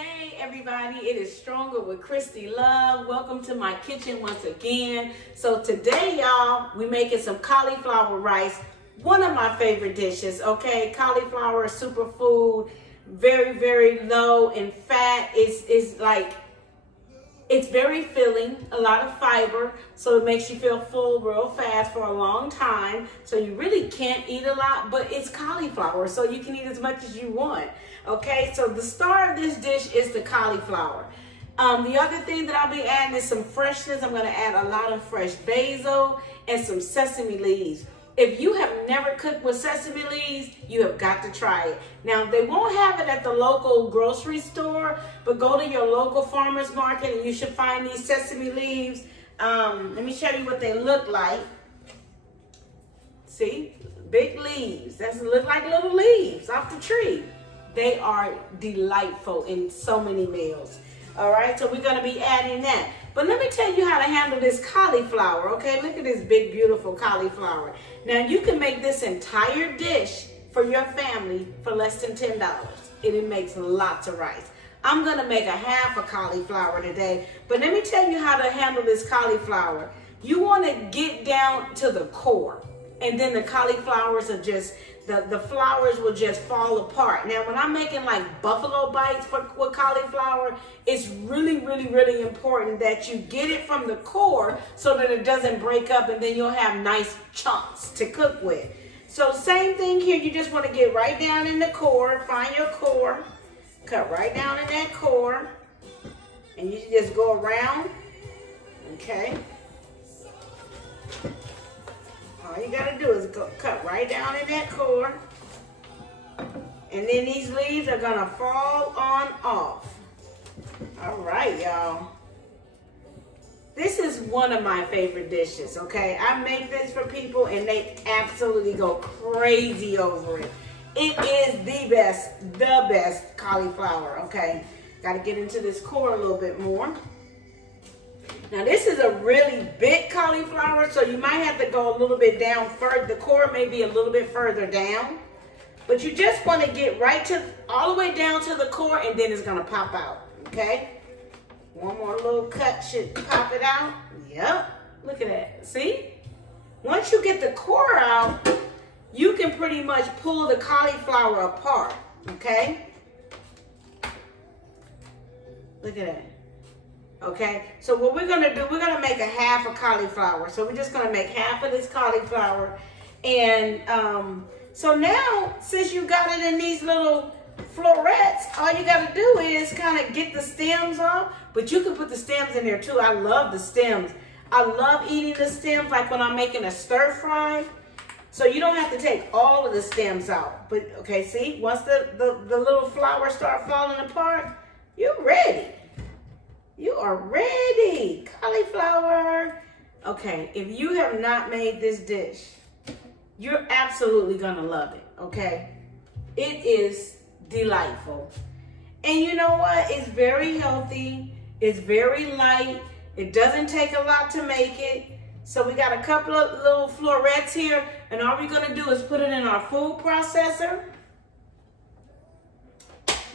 Hey everybody, it is Stronger with Kristy Love. Welcome to my kitchen once again. So today, y'all, we making some cauliflower rice, one of my favorite dishes, okay? Cauliflower superfood, very, very low in fat. It's very filling, a lot of fiber, so it makes you feel full real fast for a long time. So you really can't eat a lot, but it's cauliflower, so you can eat as much as you want. Okay, so the star of this dish is the cauliflower. The other thing that I'll be adding is some freshness. I'm gonna add a lot of fresh basil and some sesame leaves. If you have never cooked with sesame leaves, you have got to try it. Now, they won't have it at the local grocery store, but go to your local farmer's market and you should find these sesame leaves. Let me show you what they look like. See, big leaves. That look like little leaves off the tree. They are delightful in so many meals. All right, so we're gonna be adding that. But let me tell you how to handle this cauliflower, okay? Look at this big, beautiful cauliflower. Now, you can make this entire dish for your family for less than $10, and it makes lots of rice. I'm gonna make a half a cauliflower today, but let me tell you how to handle this cauliflower. You wanna get down to the core, and then the cauliflowers are just, the flowers will just fall apart. Now, when I'm making like buffalo bites with cauliflower, it's really, really, really important that you get it from the core so that it doesn't break up, and then you'll have nice chunks to cook with. So same thing here, you just want to get right down in the core, find your core, cut right down in that core, and you just go around, okay? All you gotta do is cut right down in that core. And then these leaves are gonna fall on off. All right, y'all. This is one of my favorite dishes, okay? I make this for people and they absolutely go crazy over it. It is the best cauliflower, okay? Gotta get into this core a little bit more. Now, this is a really big cauliflower, so you might have to go a little bit down further. The core may be a little bit further down, but you just want to get all the way down to the core, and then it's going to pop out, okay? One more little cut should pop it out. Yep, look at that. See? Once you get the core out, you can pretty much pull the cauliflower apart, okay? Look at that. Okay, so what we're gonna do, we're gonna make a half a cauliflower. So we're just gonna make half of this cauliflower. And so now, since you got it in these little florets, all you gotta do is kind of get the stems off, but you can put the stems in there too. I love the stems. I love eating the stems, like when I'm making a stir fry. So you don't have to take all of the stems out. But okay, see, once the little flowers start falling apart, you're ready. You are ready, cauliflower. Okay, if you have not made this dish, you're absolutely gonna love it, okay? It is delightful. And you know what? It's very healthy. It's very light. It doesn't take a lot to make it. So we got a couple of little florets here, and all we're gonna do is put it in our food processor.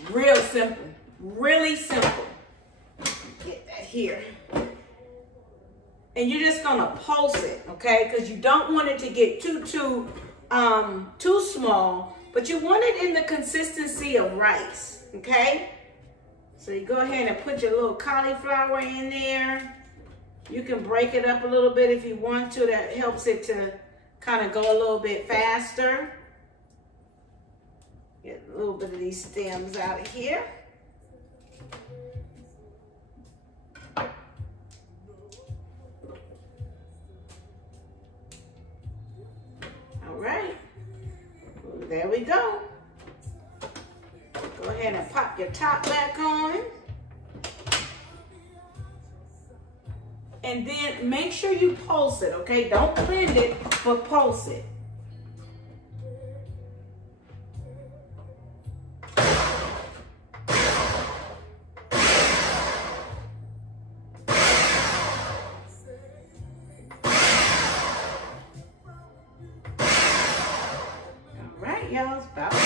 Real simple, really simple. Get that here. And you're just gonna pulse it, okay? Because you don't want it to get too small, but you want it in the consistency of rice, okay? So you go ahead and put your little cauliflower in there. You can break it up a little bit if you want to. That helps it to kind of go a little bit faster. Get a little bit of these stems out of here. Right, there we go. Go ahead and pop your top back on. And then make sure you pulse it, okay? Don't blend it, but pulse it. Y'all, it's about to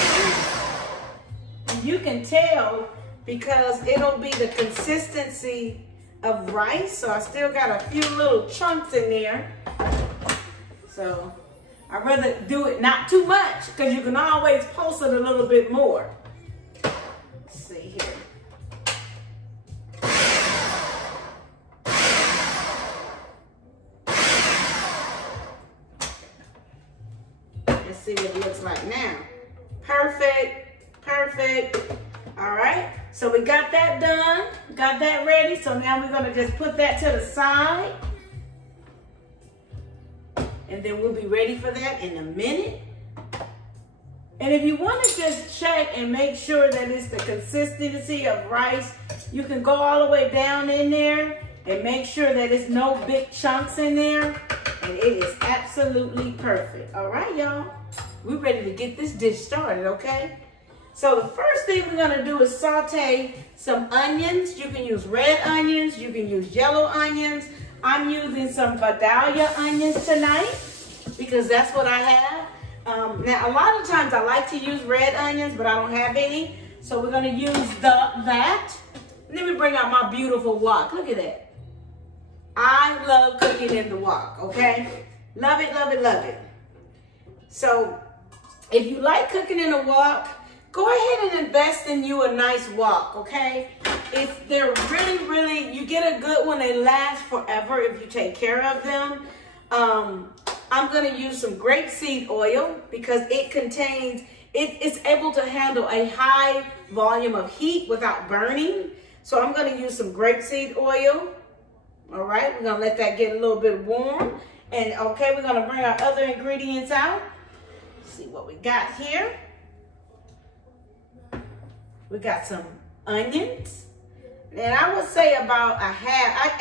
be. You can tell because it'll be the consistency of rice. So I still got a few little chunks in there. So I'd rather do it not too much, because you can always pulse it a little bit more. Let's see here. Let's see what it looks like now. Perfect, perfect. All right, so we got that done, got that ready. So now we're gonna just put that to the side. And then we'll be ready for that in a minute. And if you want to just check and make sure that it's the consistency of rice, you can go all the way down in there and make sure that it's no big chunks in there. And it is absolutely perfect. All right, y'all. We're ready to get this dish started, okay? So the first thing we're going to do is saute some onions. You can use red onions. You can use yellow onions. I'm using some Vidalia onions tonight because that's what I have. Now, a lot of times I like to use red onions, but I don't have any. So we're going to use that. Let me bring out my beautiful wok. Look at that. I love cooking in the wok, okay? Love it, love it, love it. So if you like cooking in a wok, go ahead and invest in you a nice wok, okay? If they're really, you get a good one, they last forever if you take care of them. I'm gonna use some grapeseed oil because it contains, it's able to handle a high volume of heat without burning. So I'm gonna use some grapeseed oil. All right, we're gonna let that get a little bit warm. And okay, we're gonna bring our other ingredients out. Let's see what we got here. We got some onions. And I would say about a half.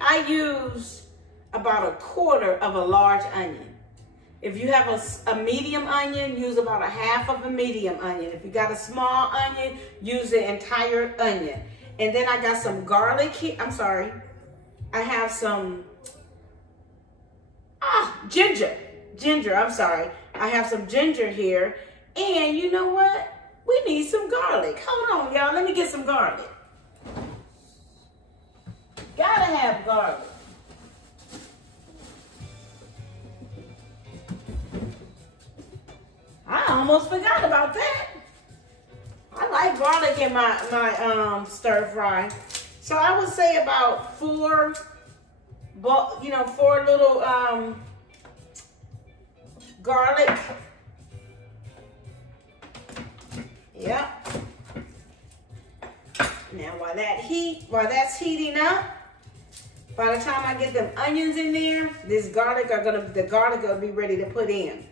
I use about a quarter of a large onion. If you have a medium onion, use about a half of a medium onion. If you got a small onion, use the entire onion. And then I got some garlic here. I'm sorry. I have some ginger. I'm sorry. I have some ginger here. And you know what? We need some garlic. Hold on, y'all. Let me get some garlic. Gotta have garlic. I almost forgot about that. I like garlic in my stir fry. So I would say about four little garlic. Yep. Now while that's heating up, by the time I get them onions in there, the garlic will be ready to put in.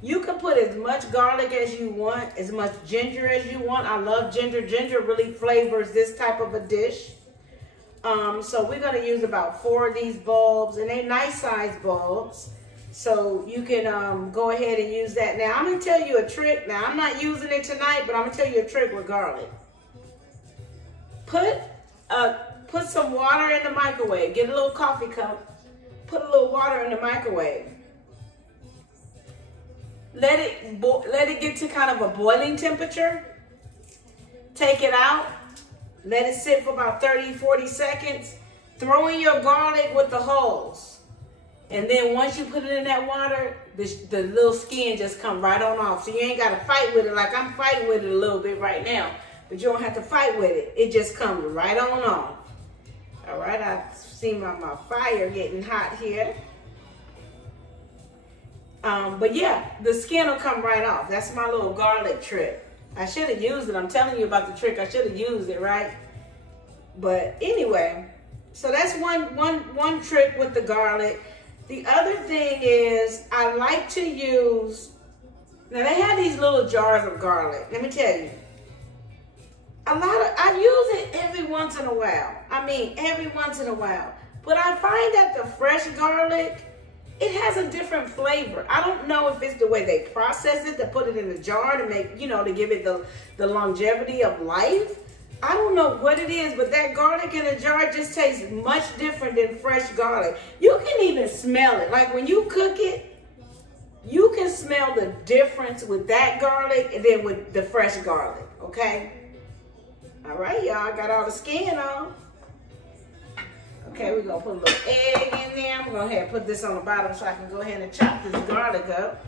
You can put as much garlic as you want, as much ginger as you want. I love ginger. Ginger really flavors this type of a dish. So we're gonna use about 4 of these bulbs, and they're nice size bulbs. So you can go ahead and use that. Now I'm gonna tell you a trick. Now I'm not using it tonight, but I'm gonna tell you a trick with garlic. Put some water in the microwave. Get a little coffee cup. Put a little water in the microwave. Let it get to kind of a boiling temperature. Take it out. Let it sit for about 30-40 seconds. Throw in your garlic with the hulls. And then once you put it in that water, the little skin just come right on off. So you ain't got to fight with it like I'm fighting with it a little bit right now. But you don't have to fight with it. It just comes right on off. All right, I see my fire getting hot here. But yeah, the skin will come right off. That's my little garlic trick. I should have used it. I'm telling you about the trick. I should have used it, right? But anyway, so that's one trick with the garlic. The other thing is I like to use, now they have these little jars of garlic. Let me tell you. I use it every once in a while. I mean, every once in a while. But I find that the fresh garlic, it has a different flavor. I don't know if it's the way they process it, to put it in a jar to make, to give it the longevity of life. I don't know what it is, but that garlic in a jar just tastes much different than fresh garlic. You can even smell it. Like when you cook it, you can smell the difference with that garlic and then with the fresh garlic, okay? All right, y'all, got all the skin on. Okay, we're gonna put a little egg in there. I'm gonna go ahead and put this on the bottom so I can go ahead and chop this garlic up.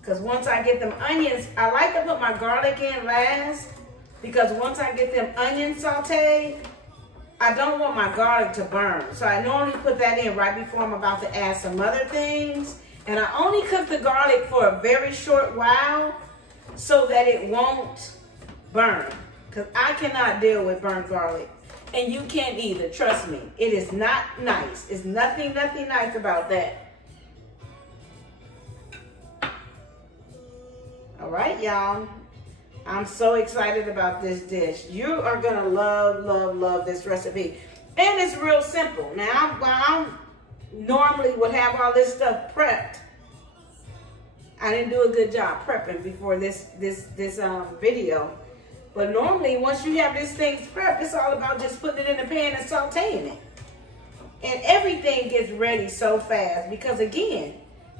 Because once I get them onions, I like to put my garlic in last, because once I get them onions sauteed, I don't want my garlic to burn. So I normally put that in right before I'm about to add some other things. And I only cook the garlic for a very short while so that it won't burn. Because I cannot deal with burnt garlic. And you can't either, trust me. It is not nice. It's nothing nice about that. All right, y'all. I'm so excited about this dish. You are gonna love this recipe. And it's real simple. Now, while I normally would have all this stuff prepped, I didn't do a good job prepping before this video. But normally, once you have these things prepped, it's all about just putting it in the pan and sauteing it. And everything gets ready so fast because, again,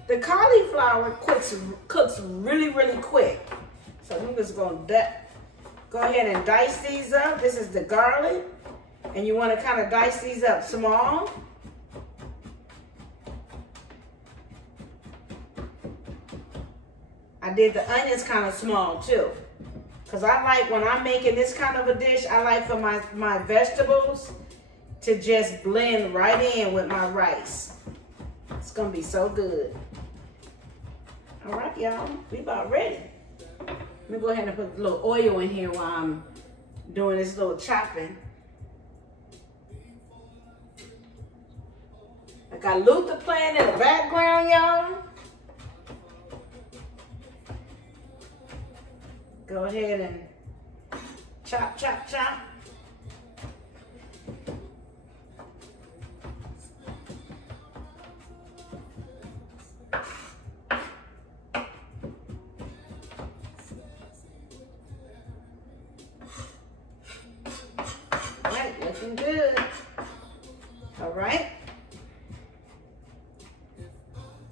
the cauliflower cooks really quick. So we're just going to go ahead and dice these up. This is the garlic. And you want to kind of dice these up small. I did the onions kind of small too. Because I like, when I'm making this kind of a dish, I like for my vegetables to just blend right in with my rice. It's going to be so good. All right, y'all. We about ready. Let me go ahead and put a little oil in here while I'm doing this little chopping. I got Luther playing in the background, y'all. Go ahead and chop. All right, looking good. All right.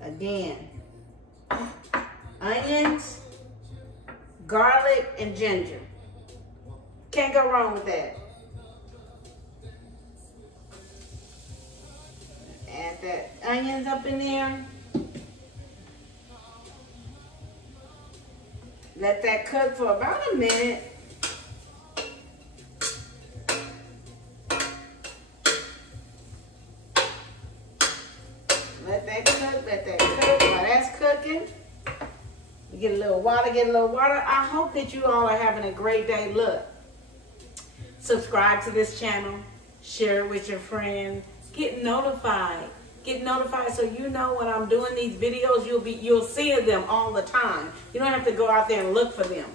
Again, onions, garlic, and ginger. Can't go wrong with that. Add that onions up in there. Let that cook for about a minute. Let that cook. While that's cooking, you get a little water, I hope that you all are having a great day. Look, subscribe to this channel, share it with your friends, get notified so you know when I'm doing these videos, you'll see them all the time. You don't have to go out there and look for them.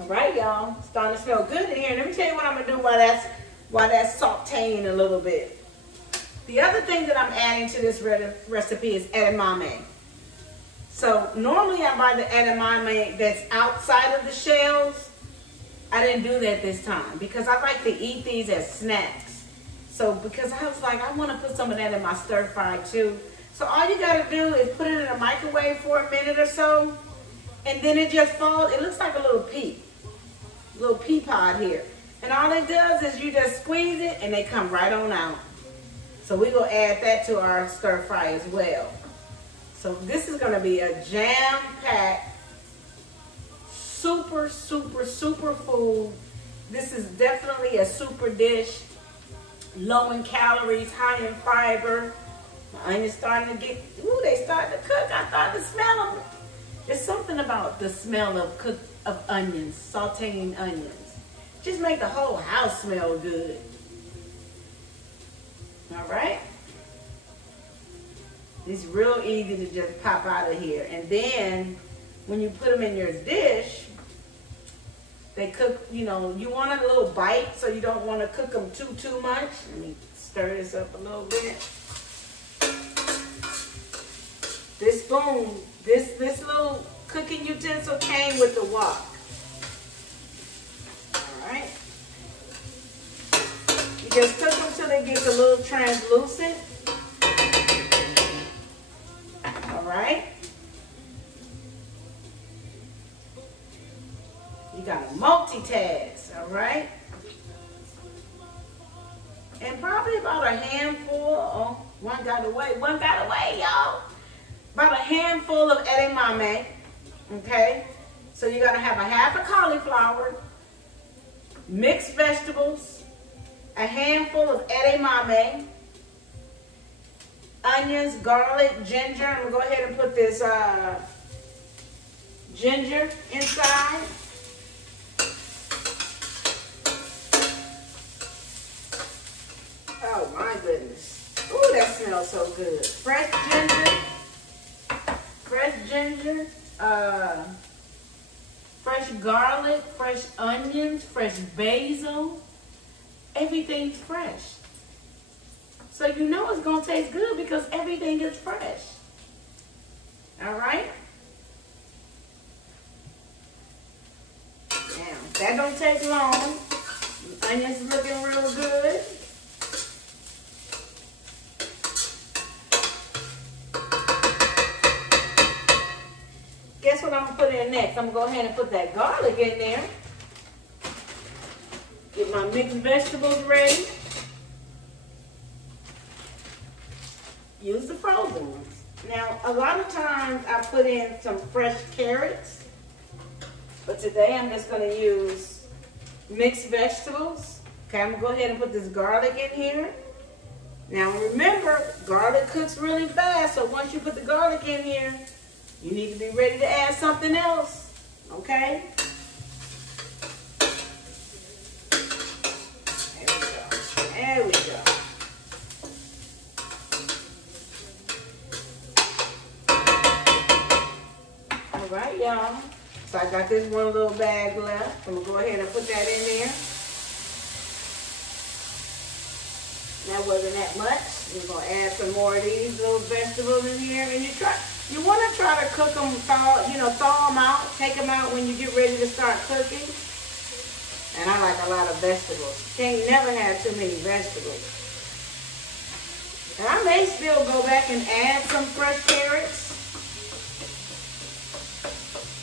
All right, y'all, it's starting to smell good in here. Let me tell you what I'm gonna do while that's sauteing a little bit. The other thing that I'm adding to this recipe is edamame. So normally I buy the edamame that's outside of the shells. I didn't do that this time because I like to eat these as snacks. So because I was like, I want to put some of that in my stir fry too. So all you got to do is put it in a microwave for a minute or so. And then it just falls. It looks like a little pea pod here. And all it does is you just squeeze it and they come right on out. So we're going to add that to our stir fry as well. So this is going to be a jam-packed, super food. This is definitely a super dish. Low in calories, high in fiber. My onions starting to get, ooh, they starting to cook. I thought to smell them. There's something about the smell of onions, sauteing onions. Just make the whole house smell good. All right. It's real easy to just pop out of here. And then when you put them in your dish, they cook, you know, you want a little bite, so you don't want to cook them too much. Let me stir this up a little bit. This spoon, this little cooking utensil came with the wok. All right. You just cook them till they get a little translucent. All right. gotta multitask, all right? And probably about a handful, oh, one got away, y'all. About a handful of edamame, okay? So you're gonna have a half a cauliflower, mixed vegetables, a handful of edamame, onions, garlic, ginger. I'm gonna go ahead and put this ginger inside. Oh my goodness. Ooh, that smells so good. Fresh ginger, fresh garlic, fresh onions, fresh basil. Everything's fresh. So you know it's gonna taste good because everything is fresh. All right? Now, that don't take long. The onions looking real good. Guess what I'm gonna put in next? I'm gonna go ahead and put that garlic in there. Get my mixed vegetables ready. Use the frozen ones. Now, a lot of times I put in some fresh carrots, but today I'm just gonna use mixed vegetables. Okay, I'm gonna go ahead and put this garlic in here. Now remember, garlic cooks really fast, so once you put the garlic in here, you need to be ready to add something else, okay? There we go. All right, y'all. So I got this one little bag left. I'm gonna go ahead and put that in there. That wasn't that much. We're gonna add some more of these little vegetables in here, and you want to try to cook them, thaw them out, take them out when you get ready to start cooking. And I like a lot of vegetables. Can't never have too many vegetables. And I may still go back and add some fresh carrots.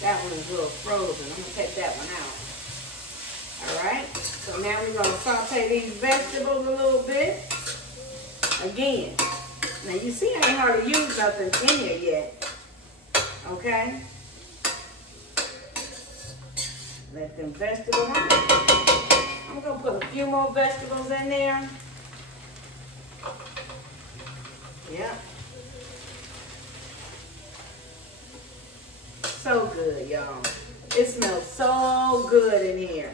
That one is a little frozen. I'm gonna take that one out. All right. So now we're gonna saute these vegetables a little bit. Again. Now you see I ain't hardly used nothing in here yet. Okay? Let them vegetables on. I'm going to put a few more vegetables in there. Yeah. So good, y'all. It smells so good in here.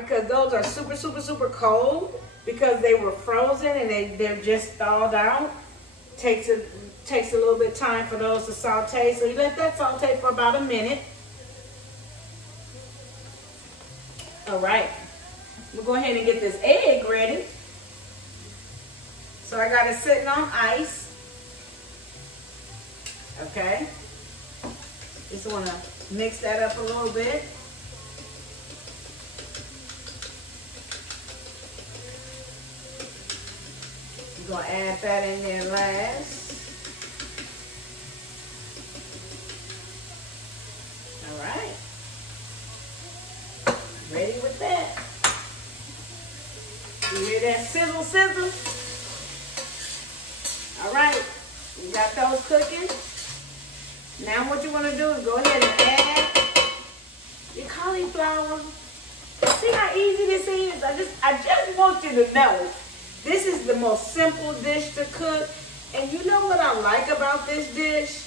Because those are super, super, super cold because they were frozen and they're just thawed out. Takes a little bit of time for those to saute. So you let that saute for about a minute. All right. We'll go ahead and get this egg ready. So I got it sitting on ice. Okay. Just want to mix that up a little bit. We're going to add that in there last. All right. Ready with that. You hear that sizzle, sizzle? All right. You got those cooking. Now what you want to do is go ahead and add your cauliflower. See how easy this is? I just want you to know. This is the most simple dish to cook. And you know what I like about this dish?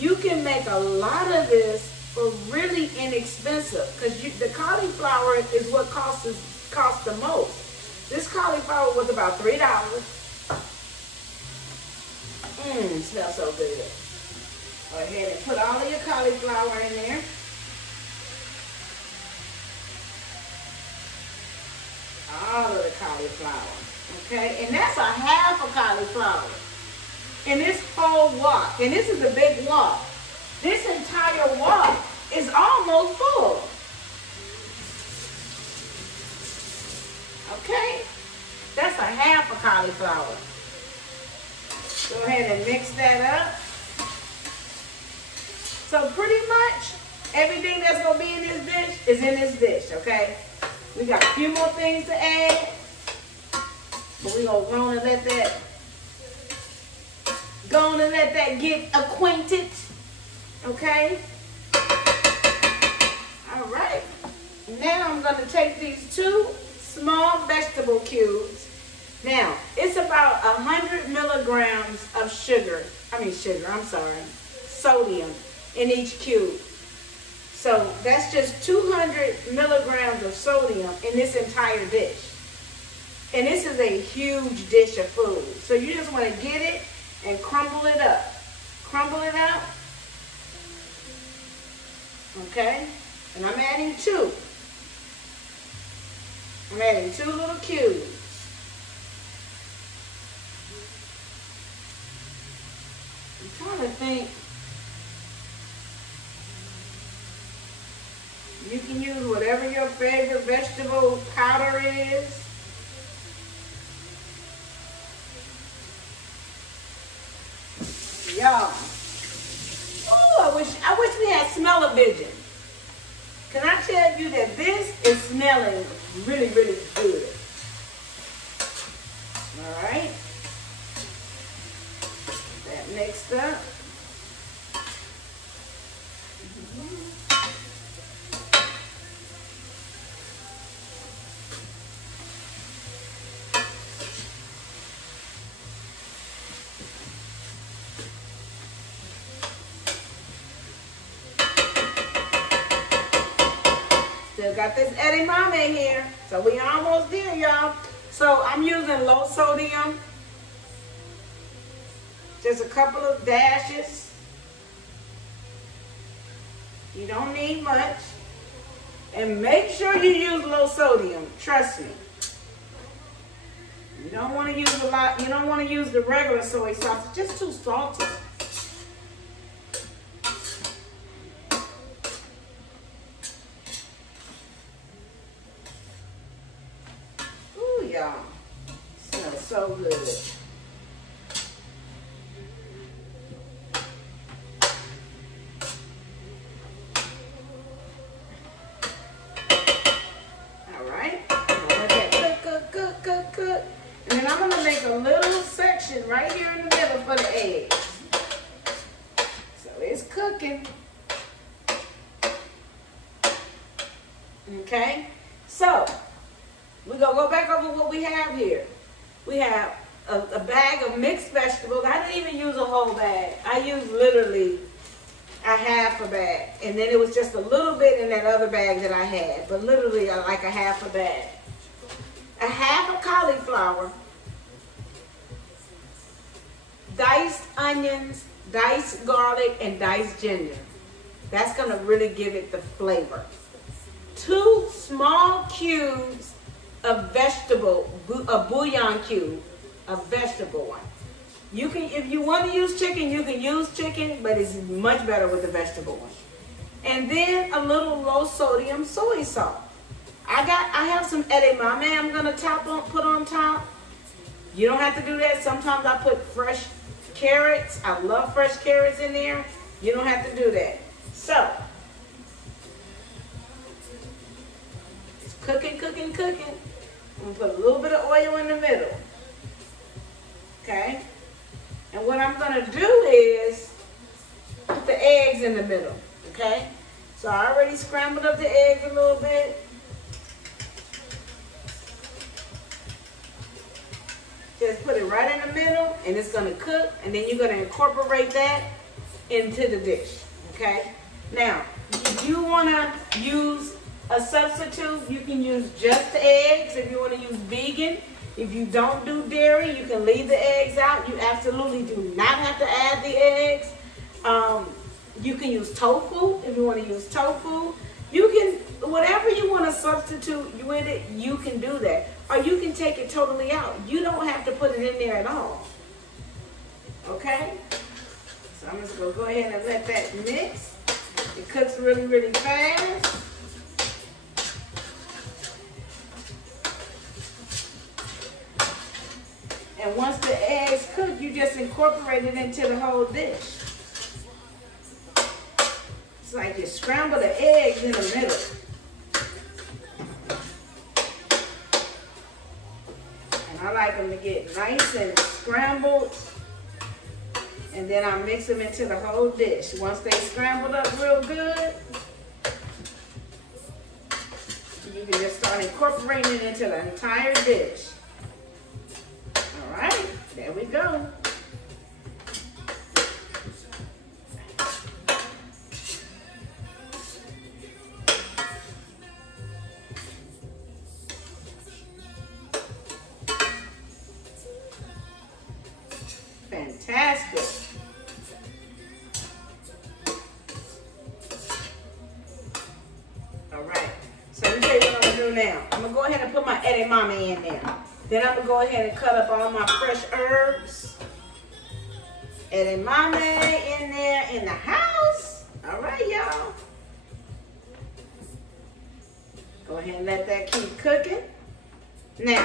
You can make a lot of this for really inexpensive. Because the cauliflower is what costs the most. This cauliflower was about $3. It smells so good. Go ahead and put all of your cauliflower in there. All of the cauliflower, okay? And that's a half a cauliflower in this whole wok. And this is a big wok. This entire wok is almost full. Okay? That's a half a cauliflower. Go ahead and mix that up. So pretty much everything that's gonna be in this dish is in this dish, okay? We got a few more things to add, but we're gonna go on and let that get acquainted, okay? All right. Now I'm gonna take these 2 small vegetable cubes. Now, it's about 100 milligrams of sodium in each cube. So that's just 200 milligrams of sodium in this entire dish. And this is a huge dish of food. So you just want to get it and crumble it up. Crumble it up. Okay? And I'm adding 2. I'm adding 2 little cubes. I'm trying to think. You can use whatever your favorite vegetable powder is. Y'all. Oh, I wish we had smell-o-vision. Can I tell you that this is smelling really, really good? All right. That mixed up. Still got this edamame here. So we almost there, y'all. So I'm using low sodium. Just a couple of dashes. You don't need much. And make sure you use low sodium. Trust me. You don't want to use a lot. You don't want to use the regular soy sauce. It's just too salty. Y'all, smells so good. All right, let that cook. And then I'm gonna make a little section right here in the middle for the eggs. So it's cooking. Okay, so we're going to go back over what we have here. We have a bag of mixed vegetables. I didn't even use a whole bag. I used literally a half a bag. And then it was just a little bit in that other bag that I had. But literally like a half a bag. A half a cauliflower. Diced onions, diced garlic, and diced ginger. That's going to really give it the flavor. 2 small cubes of vegetable, a bouillon cube, a vegetable one. You can, if you want to use chicken, you can use chicken, but it's much better with the vegetable one. And then a little low sodium soy salt. I have some edamame I'm gonna put on top. You don't have to do that. Sometimes I put fresh carrots. I love fresh carrots in there. You don't have to do that. So it's cooking. I'm gonna put a little bit of oil in the middle. Okay? And what I'm gonna do is put the eggs in the middle. Okay? So I already scrambled up the eggs a little bit. Just put it right in the middle and it's gonna cook, and then you're gonna incorporate that into the dish. Okay? Now, if you wanna use a substitute, you can use just the eggs if you want to use vegan. If you don't do dairy, you can leave the eggs out. You absolutely do not have to add the eggs. You can use tofu if you want to use tofu. You can, whatever you want to substitute with it, you can do that. Or you can take it totally out. You don't have to put it in there at all. Okay? So I'm just going to go ahead and let that mix. It cooks really, really fast. And once the eggs cook, you just incorporate it into the whole dish. It's like you scramble the eggs in the middle. And I like them to get nice and scrambled. And then I mix them into the whole dish. Once they scrambled up real good, you can just start incorporating it into the entire dish. All right, there we go. Fantastic. All right. So let me tell you what I'm gonna do now. I'm gonna go ahead and put my edamame in there. Then I'm gonna go ahead and cut up all my fresh herbs. Edamame in there in the house. All right, y'all. Go ahead and let that keep cooking. Now,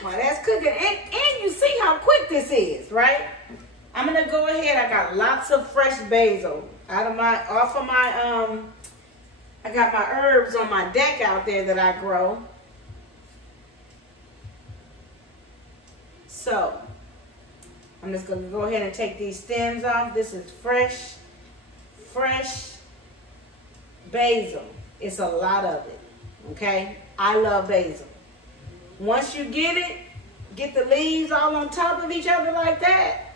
while that's cooking, and you see how quick this is, right? I'm gonna go ahead. I got lots of fresh basil I got my herbs on my deck out there that I grow. So I'm just gonna go ahead and take these stems off. This is fresh basil. It's a lot of it, okay? I love basil. Once you get it, get the leaves all on top of each other like that,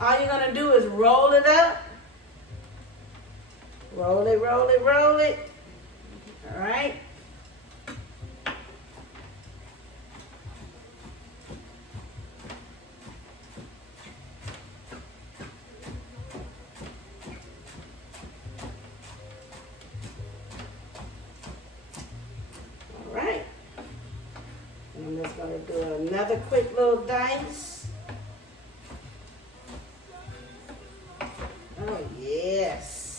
all you're gonna do is roll it up. Roll it, roll it, roll it. All right. All right. And I'm just gonna do another quick little dice. Oh, yes.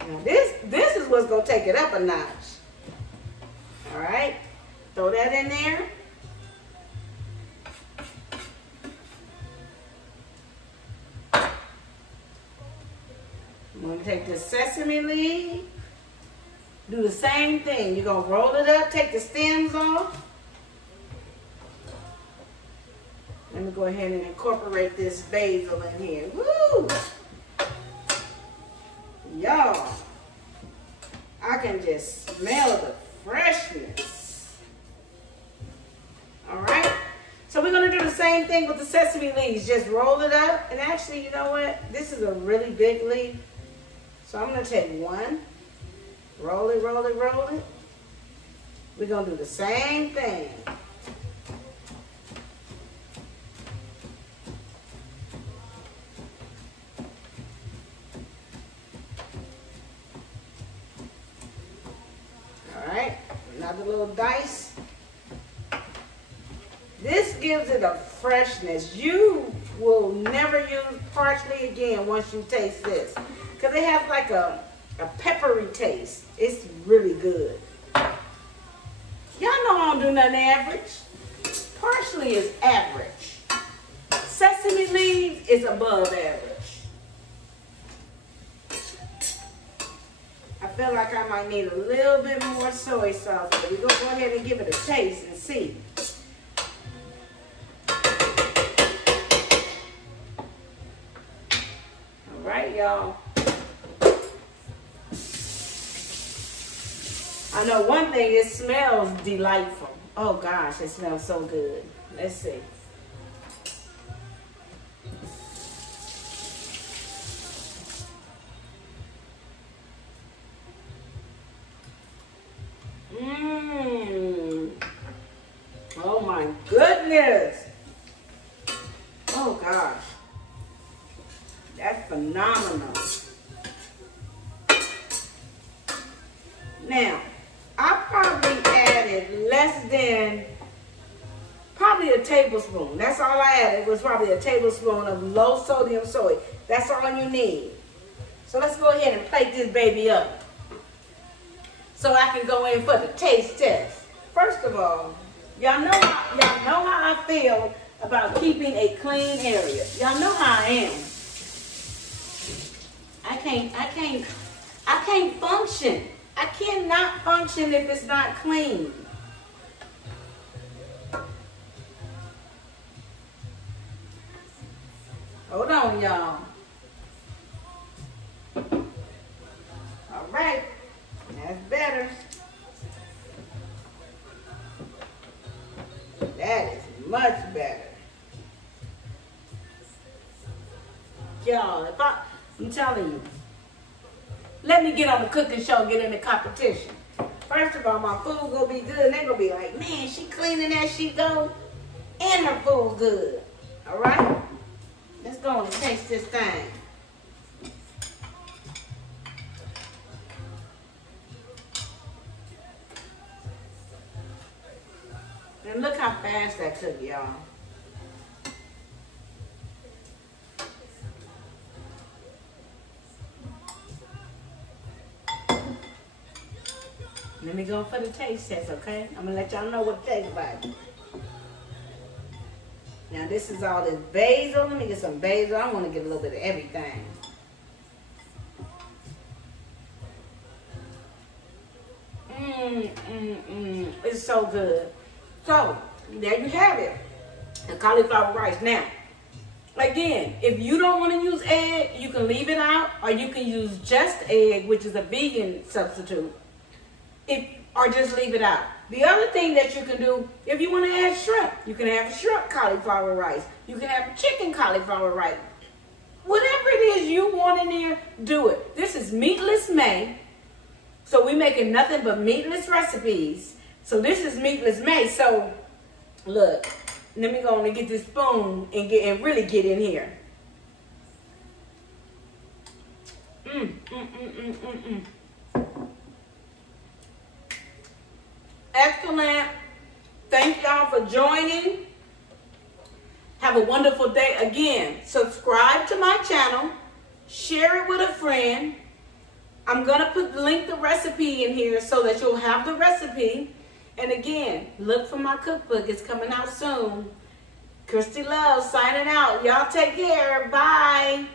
Now this is what's gonna take it up a notch. All right, throw that in there. I'm gonna take the sesame leaf, do the same thing. You're gonna roll it up, take the stems off. Let me go ahead and incorporate this basil in here. Woo! Y'all, I can just smell the freshness. All right, so we're gonna do the same thing with the sesame leaves. Just roll it up, and actually, you know what? This is a really big leaf, so I'm gonna take one, roll it, roll it, roll it. We're gonna do the same thing. Another little dice. This gives it a freshness. You will never use parsley again once you taste this, because it has like a peppery taste. It's really good. Y'all know I don't do nothing average. Parsley is average. Sesame leaves is above average. I feel like I might need a little bit more soy sauce, but we're going to go ahead and give it a taste and see. All right, y'all. I know one thing, it smells delightful. Oh gosh, it smells so good. Let's see. Oh my goodness. Oh gosh. That's phenomenal. Now, I probably added less than probably a tablespoon. That's all I added, was probably a tablespoon of low sodium soy. That's all you need. So let's go ahead and plate this baby up so I can go in for the taste test. First of all, y'all know how I feel about keeping a clean area. Y'all know how I am. I can't function. I cannot function if it's not clean. Hold on, y'all. All right, that's better. That is much better. Y'all, I'm telling you, let me get on the cooking show and get in the competition. First of all, my food gonna be good. And they're gonna be like, man, she cleaning as she go, and her food good. All right? Let's go and taste this thing. And look how fast that took, y'all. Let me go for the taste test, okay? I'm gonna let y'all know what it tastes like. Now this is all this basil. Let me get some basil. I want to get a little bit of everything. It's so good. So, there you have it. The cauliflower rice. Now, again, if you don't want to use egg, you can leave it out, or you can use just egg, which is a vegan substitute. Or just leave it out. The other thing that you can do, if you want to add shrimp, you can have shrimp cauliflower rice. You can have chicken cauliflower rice. Whatever it is you want in there, do it. This is Meatless May. So we're making nothing but meatless recipes. So this is Meatless May. So look, let me go and get this spoon and really get in here. Excellent. Thank y'all for joining. Have a wonderful day. Again, subscribe to my channel. Share it with a friend. I'm going to link the recipe in here so that you'll have the recipe. And again, look for my cookbook. It's coming out soon. Kristy Love signing out. Y'all take care. Bye.